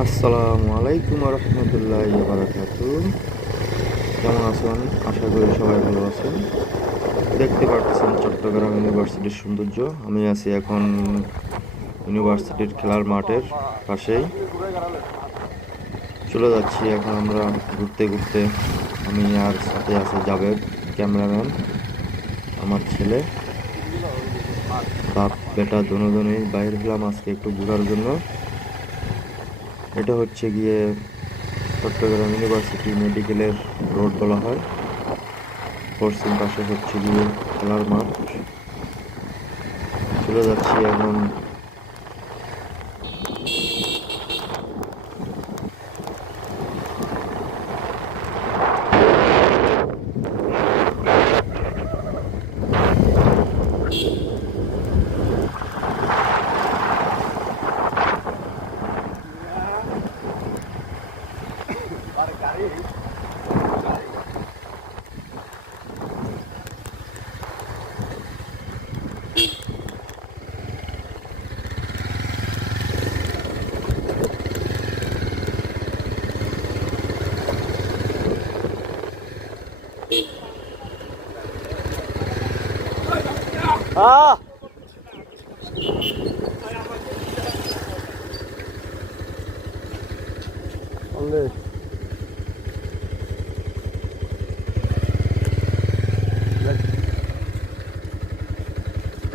আসসালামু আলাইকুম রহমতুল্লাহি বারাকাতুহু। কেমন আছেন? আশা করি সবাই ভালো আছেন। দেখতে পাচ্ছেন চট্টগ্রাম ইউনিভার্সিটির সৌন্দর্য। আমি আছি এখন ইউনিভার্সিটির খেলার মাঠের পাশেই। চলে যাচ্ছি এখন আমরা ঘুরতে ঘুরতে। আমি আর সাথে আছে জাবেদ, ক্যামেরাম্যান, আমার ছেলে। বাপ বেটা দুজনেই বাইরে হলাম আজকে একটু ঘোরার জন্য। এটা হচ্ছে গিয়ে চট্টগ্রাম ইউনিভার্সিটি মেডিকেলের রোড বলা হয়। পশ্চিম পাশে হচ্ছে গিয়ে খেলার মাঠ। চলে যাচ্ছি এখন।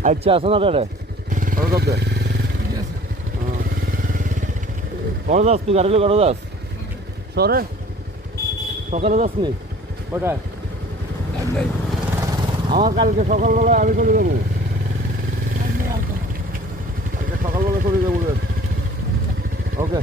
আচ্ছা আছে না রে কত যাস তুই গাড়ি কত যাস শহরে সকালে যাস নি কটায় আমার কালকে সকালবেলায় আমি চলে যাবো কালকে সকালবেলা চলে যাবো ওকে